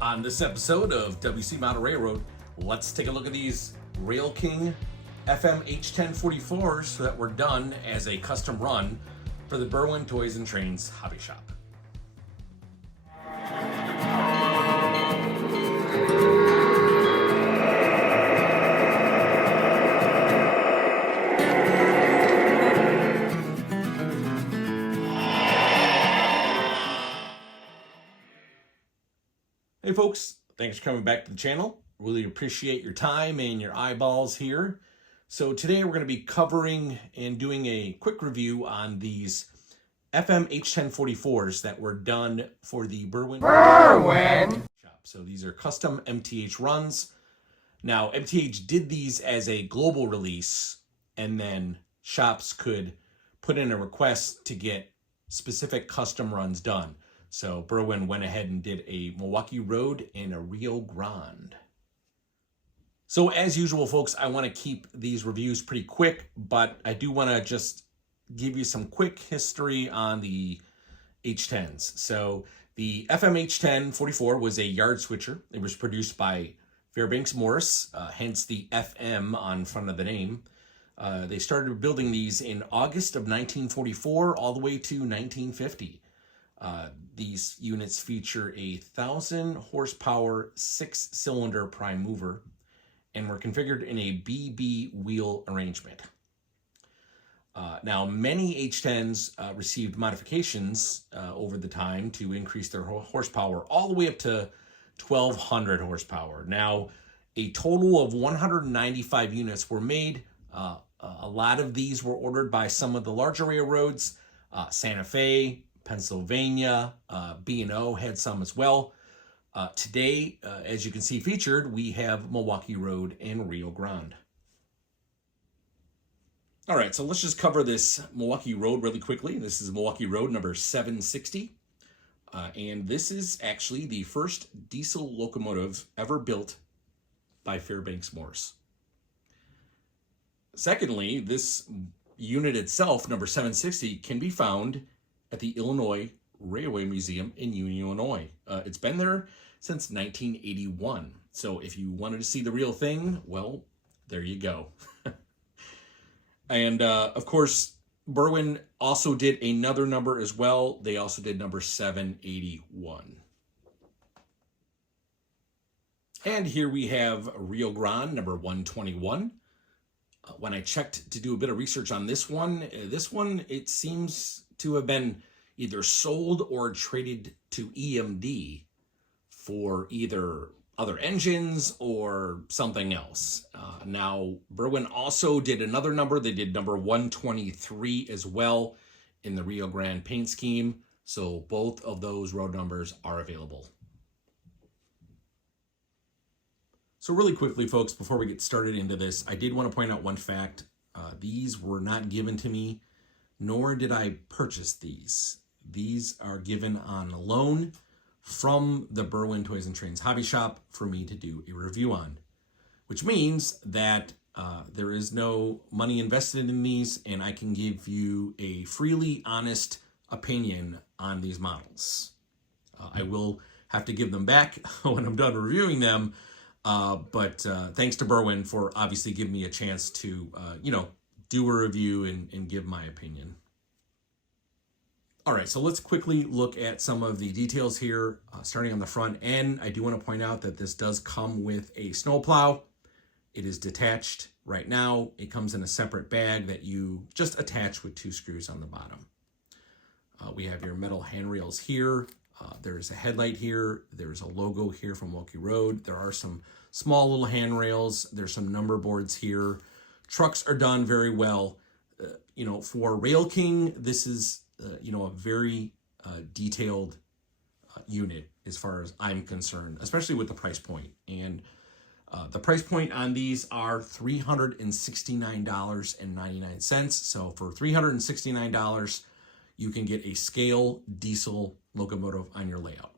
On this episode of WC Model Railroad, let's take a look at these RailKing FM H10-44s that were done as a custom run for the Berwyn Toys and Trains hobby shop. Hey folks, thanks for coming back to the channel. Really appreciate your time and your eyeballs here. So today we're going to be covering and doing a quick review on these FM H10-44s that were done for the Berwyn shop. So these are custom MTH runs. Now MTH did these as a global release, and then shops could put in a request to get specific custom runs done. So Berwyn went ahead and did a Milwaukee Road and a Rio Grande. So as usual, folks, I want to keep these reviews pretty quick, but I do want to just give you some quick history on the H10s. So the FM H10-44 was a yard switcher. It was produced by Fairbanks Morse, hence the FM on front of the name. They started building these in August of 1944 all the way to 1950. These units feature a 1,000 horsepower 6-cylinder prime mover and were configured in a BB wheel arrangement. Now, many H10s received modifications over the time to increase their horsepower all the way up to 1,200 horsepower. Now, a total of 195 units were made. A lot of these were ordered by some of the larger railroads. Santa Fe, Pennsylvania, B&O had some as well. Today, as you can see featured, we have Milwaukee Road and Rio Grande. All right, so let's just cover this Milwaukee Road really quickly. This is Milwaukee Road number 760. And this is actually the first diesel locomotive ever built by Fairbanks Morse. Secondly, this unit itself, number 760, can be found at the Illinois Railway Museum in Union, Illinois. It's been there since 1981. So if you wanted to see the real thing, well, there you go. And of course, Berwyn also did another number as well. They also did number 781. And here we have Rio Grande, number 121. When I checked to do a bit of research on this one, it seems to have been either sold or traded to EMD for either other engines or something else. Now, Berwyn also did another number. They did number 123 as well in the Rio Grande paint scheme. So both of those road numbers are available. So really quickly, folks, before we get started into this, I did want to point out one fact. These were not given to me, nor did I purchase these. These are given on loan from the Berwyn Toys and Trains hobby shop for me to do a review on, which means that there is no money invested in these, and I can give you a freely honest opinion on these models. I will have to give them back when I'm done reviewing them, but thanks to Berwyn for obviously giving me a chance to, do a review and give my opinion. All right, so let's quickly look at some of the details here, starting on the front end. I do want to point out that this does come with a snowplow. It is detached right now. It comes in a separate bag that you just attach with 2 screws on the bottom. We have your metal handrails here. There's a headlight here. There's a logo here from Milwaukee Road. There are some small little handrails. There's some number boards here. Trucks are done very well. For RailKing, this is a very detailed unit as far as I'm concerned, especially with the price point. And the price point on these are $369.99. So for $369, you can get a scale diesel locomotive on your layout.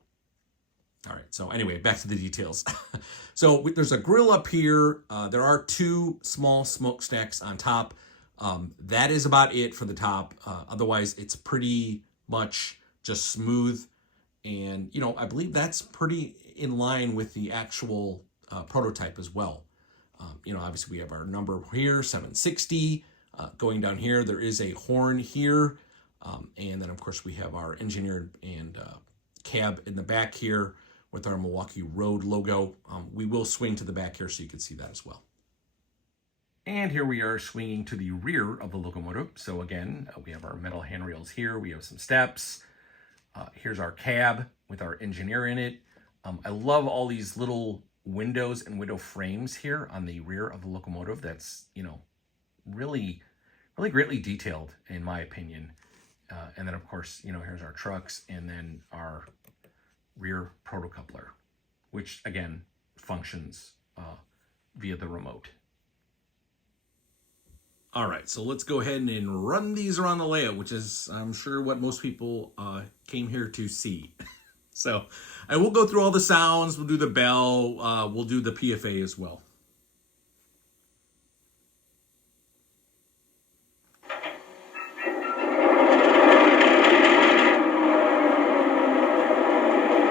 All right, so anyway, back to the details. So there's a grill up here. There are 2 small smokestacks on top. That is about it for the top. Otherwise, it's pretty much just smooth. And, I believe that's pretty in line with the actual prototype as well. Obviously we have our number here, 760. Going down here, there is a horn here. And then, of course, we have our engineered and cab in the back here with our Milwaukee Road logo. We will swing to the back here so you can see that as well. And here we are swinging to the rear of the locomotive. So again, we have our metal handrails here. We have some steps. Here's our cab with our engineer in it. I love all these little windows and window frames here on the rear of the locomotive. That's, really greatly detailed in my opinion. And then of course, here's our trucks and then our rear protocoupler, which again functions via the remote. All right, so let's go ahead and run these around the layout, which is, I'm sure, what most people came here to see. So I will go through all the sounds. We'll do the bell. We'll do the PFA as well.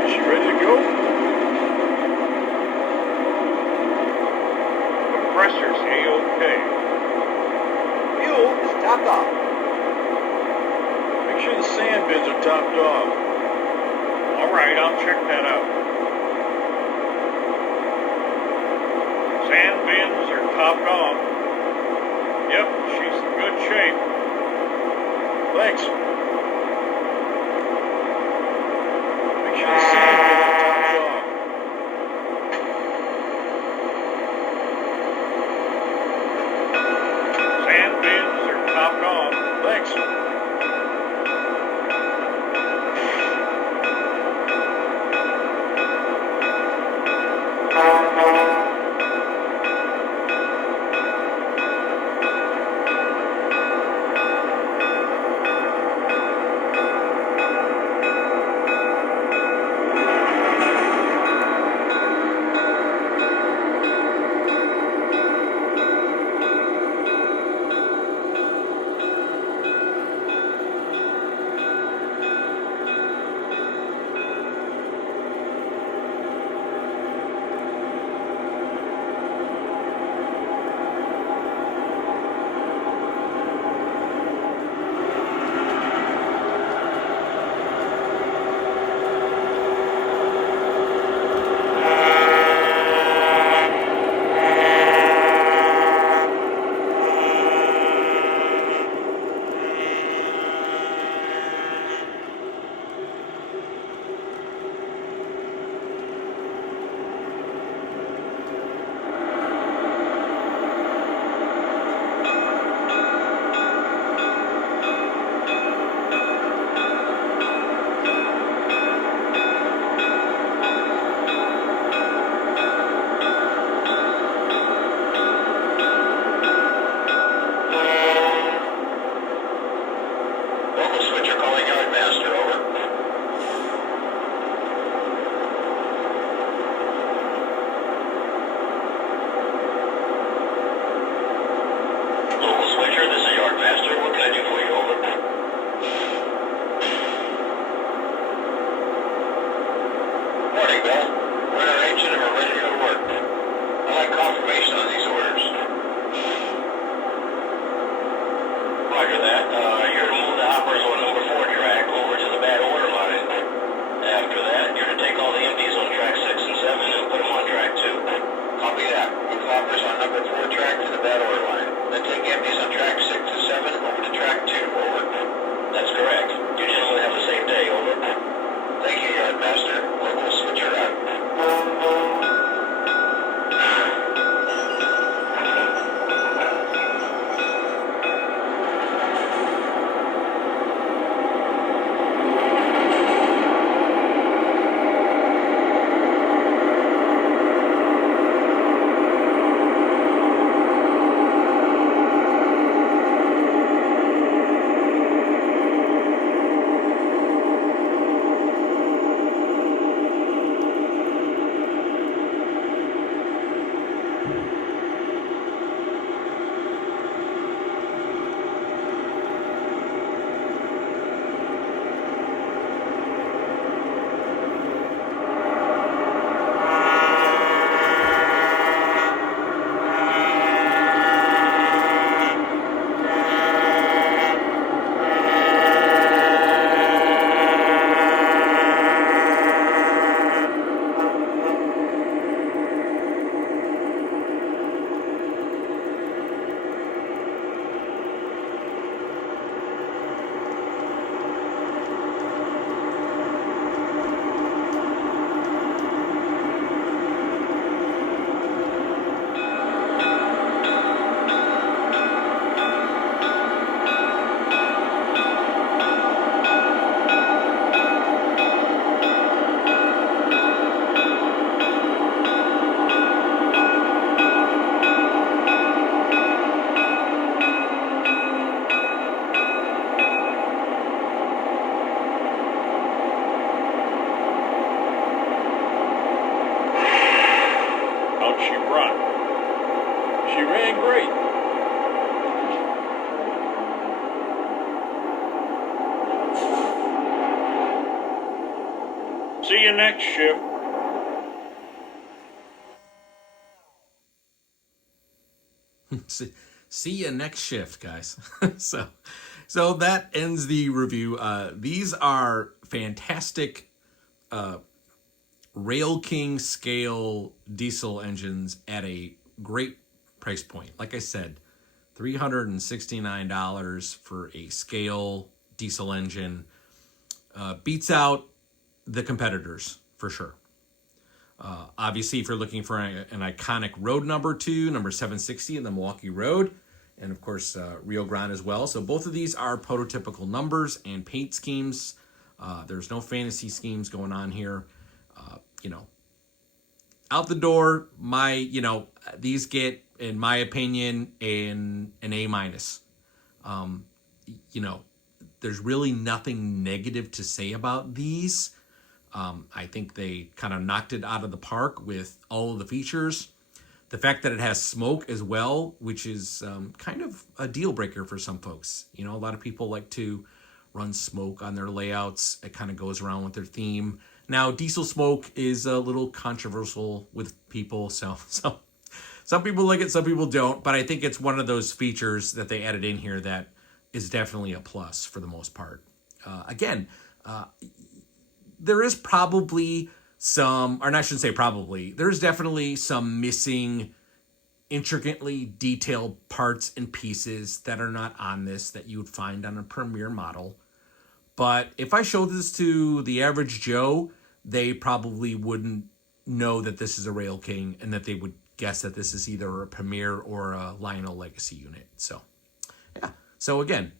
Is she ready to go? Compressor's A-OK. Fuel is topped off. Make sure the sand bins are topped off. All right, I'll check that out. Sand bins are topped off. Yep, she's in good shape. Thanks. Make sure the sand bins are topped off. Sand bins are topped off. Thanks. run. She ran great. See you next shift. See you next shift, guys. So that ends the review. These are fantastic RailKing scale diesel engines at a great price point. Like I said, $369 for a scale diesel engine beats out the competitors for sure. Obviously, if you're looking for an iconic road number 2, number 760 in the Milwaukee Road, and of course Rio Grande as well. So both of these are prototypical numbers and paint schemes. There's no fantasy schemes going on here. Out the door, these get, in my opinion, an A minus. There's really nothing negative to say about these. I think they kind of knocked it out of the park with all of the features. The fact that it has smoke as well, which is kind of a deal breaker for some folks. A lot of people like to run smoke on their layouts. It kind of goes around with their theme. Now, diesel smoke is a little controversial with people, so some people like it, some people don't. But I think it's one of those features that they added in here that is definitely a plus for the most part. There is probably some, or I shouldn't say probably, there's definitely some missing intricately detailed parts and pieces that are not on this that you would find on a Premier model. But if I showed this to the average Joe, they probably wouldn't know that this is a RailKing, and that they would guess that this is either a Premier or a Lionel Legacy unit. So, yeah. So again,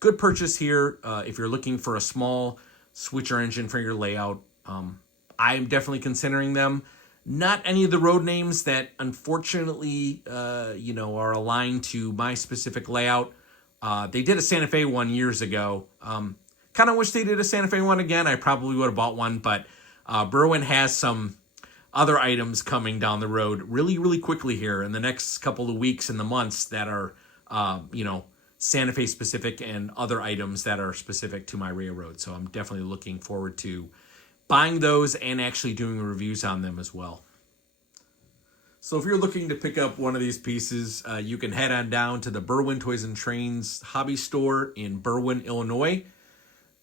good purchase here if you're looking for a small switcher engine for your layout. I'm definitely considering them. Not any of the road names that unfortunately, are aligned to my specific layout. They did a Santa Fe one years ago. Kind of wish they did a Santa Fe one again. I probably would have bought one, but Berwyn has some other items coming down the road really, really quickly here in the next couple of weeks and the months that are, Santa Fe specific, and other items that are specific to my railroad. So I'm definitely looking forward to buying those and actually doing reviews on them as well. So if you're looking to pick up one of these pieces, you can head on down to the Berwyn Toys and Trains hobby store in Berwyn, Illinois.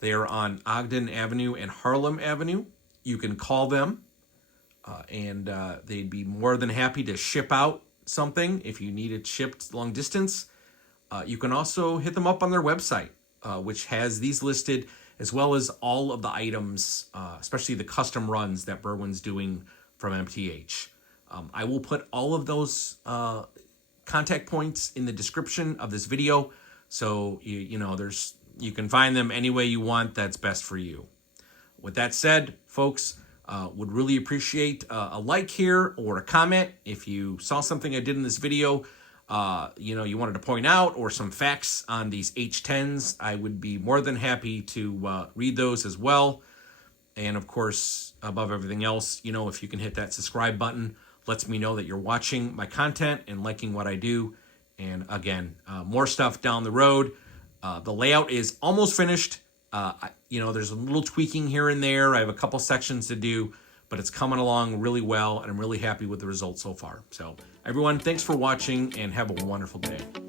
They are on Ogden Avenue and Harlem Avenue. You can call them and they'd be more than happy to ship out something if you need it shipped long distance. You can also hit them up on their website, which has these listed, as well as all of the items, especially the custom runs that Berwyn's doing from MTH. I will put all of those contact points in the description of this video, so you can find them any way you want that's best for you. With that said, folks, would really appreciate a like here or a comment if you saw something I did in this video you wanted to point out, or some facts on these H10s. I would be more than happy to read those as well. And of course, above everything else, if you can hit that subscribe button, lets me know that you're watching my content and liking what I do. And again, more stuff down the road. The layout is almost finished. There's a little tweaking here and there. I have a couple sections to do, but it's coming along really well, and I'm really happy with the results so far. So everyone, thanks for watching, and have a wonderful day.